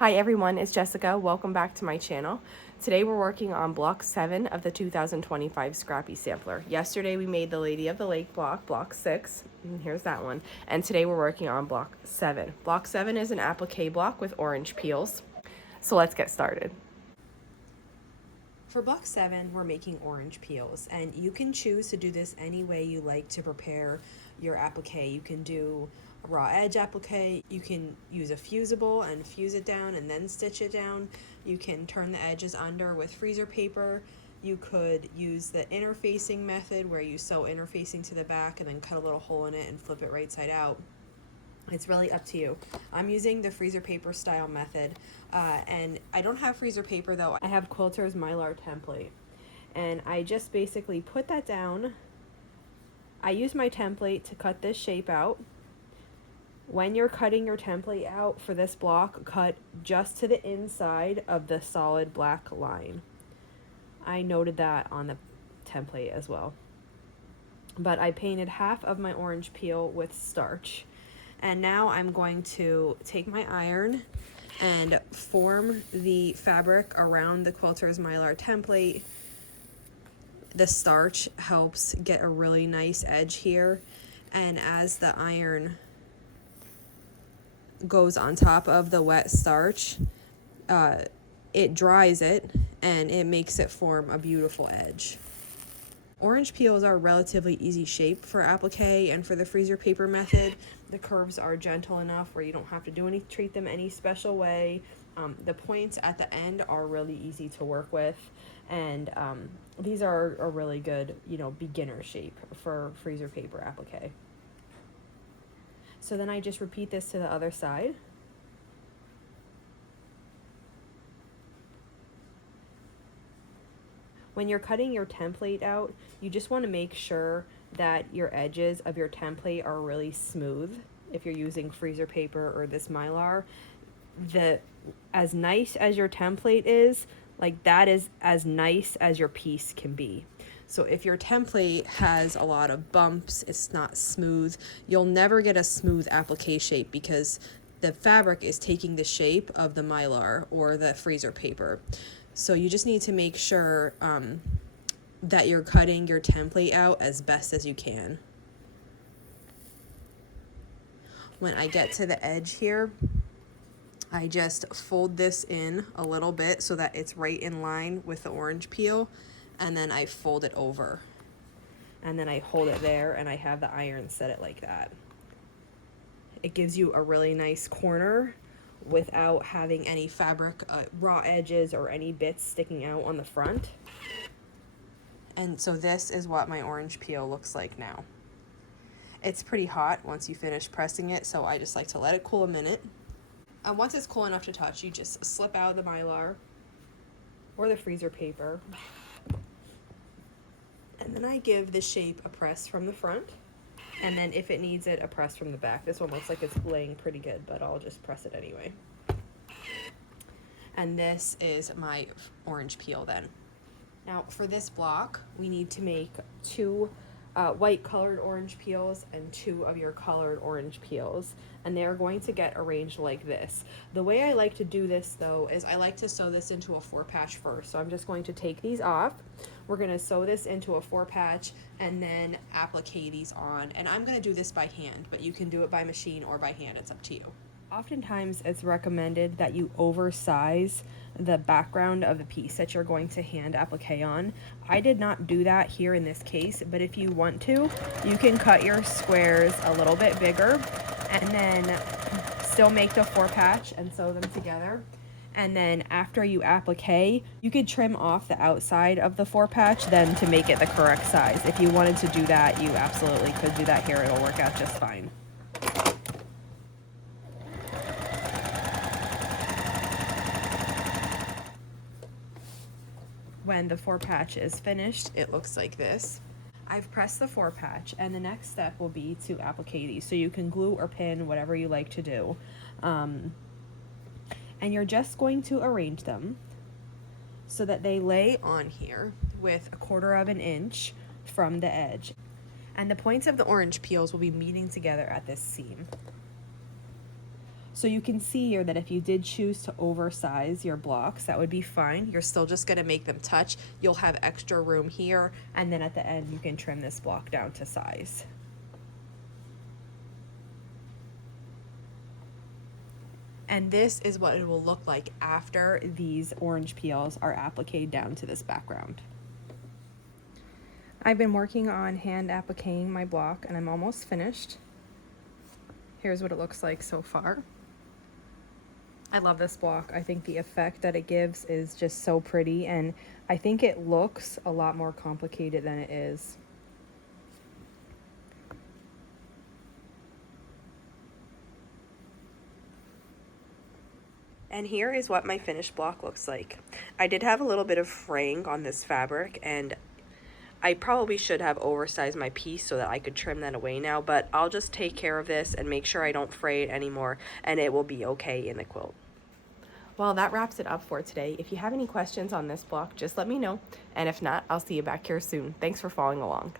Hi everyone, it's Jessica. Welcome back to my channel. Today we're working on block 7 of the 2025 Scrappy Sampler. Yesterday we made the Lady of the Lake block, block 6, and here's that one. And today we're working on block 7. Block 7 is an applique block with orange peels. So let's get started. For block 7, we're making orange peels, and you can choose to do this any way you like to prepare your applique. You can do a raw edge applique, you can use a fusible and fuse it down and then stitch it down. You can turn the edges under with freezer paper. You could use the interfacing method where you sew interfacing to the back and then cut a little hole in it and flip it right side out. It's really up to you. I'm using the freezer paper style method, and I don't have freezer paper though. I have Quilter's Mylar template, and I just basically put that down. I use my template to cut this shape out. When you're cutting your template out for this block, cut just to the inside of the solid black line. I noted that on the template as well. But I painted half of my orange peel with starch. And now I'm going to take my iron and form the fabric around the Quilter's Mylar template. The starch helps get a really nice edge here. And as the iron goes on top of the wet starch, it dries it and it makes it form a beautiful edge. Orange peels are a relatively easy shape for applique, and for the freezer paper method, the curves are gentle enough where you don't have to treat them any special way. The points at the end are really easy to work with, and these are a really good, beginner shape for freezer paper applique. So then I just repeat this to the other side. When you're cutting your template out, you just want to make sure that your edges of your template are really smooth. If you're using freezer paper or this Mylar, as nice as your template is, like that is as nice as your piece can be. So if your template has a lot of bumps, it's not smooth, you'll never get a smooth applique shape because the fabric is taking the shape of the Mylar or the freezer paper. So you just need to make sure that you're cutting your template out as best as you can. When I get to the edge here, I just fold this in a little bit so that it's right in line with the orange peel, and then I fold it over. And then I hold it there and I have the iron set it like that. It gives you a really nice corner without having any fabric, raw edges or any bits sticking out on the front. And so this is what my orange peel looks like now. It's pretty hot once you finish pressing it, so I just like to let it cool a minute. And once it's cool enough to touch, you just slip out the Mylar or the freezer paper. And then I give the shape a press from the front. And then if it needs it, a press from the back. This one looks like it's laying pretty good, but I'll just press it anyway. And this is my orange peel then. Now for this block, we need to make 2 white colored orange peels and 2 of your colored orange peels. And they are going to get arranged like this. The way I like to do this though is I like to sew this into a 4-patch first. So I'm just going to take these off. We're going to sew this into a 4-patch and then applique these on. And I'm going to do this by hand, but you can do it by machine or by hand. It's up to you. Oftentimes it's recommended that you oversize the background of the piece that you're going to hand applique on. I did not do that here in this case, but if you want to, you can cut your squares a little bit bigger and then still make the 4-patch and sew them together. And then after you applique, you could trim off the outside of the 4-patch then to make it the correct size. If you wanted to do that, you absolutely could do that here. It'll work out just fine. When the 4-patch is finished, it looks like this. I've pressed the 4-patch, and the next step will be to applique these. So you can glue or pin, whatever you like to do. And you're just going to arrange them so that they lay on here with 1/4 of an inch from the edge. And the points of the orange peels will be meeting together at this seam. So you can see here that if you did choose to oversize your blocks, that would be fine. You're still just gonna make them touch. You'll have extra room here, and then at the end you can trim this block down to size. And this is what it will look like after these orange peels are appliqued down to this background. I've been working on hand appliquing my block and I'm almost finished. Here's what it looks like so far. I love this block. I think the effect that it gives is just so pretty, and I think it looks a lot more complicated than it is. And here is what my finished block looks like. I did have a little bit of fraying on this fabric, and I probably should have oversized my piece so that I could trim that away now, but I'll just take care of this and make sure I don't fray it anymore, and it will be okay in the quilt. Well, that wraps it up for today. If you have any questions on this block, just let me know, and if not, I'll see you back here soon. Thanks for following along.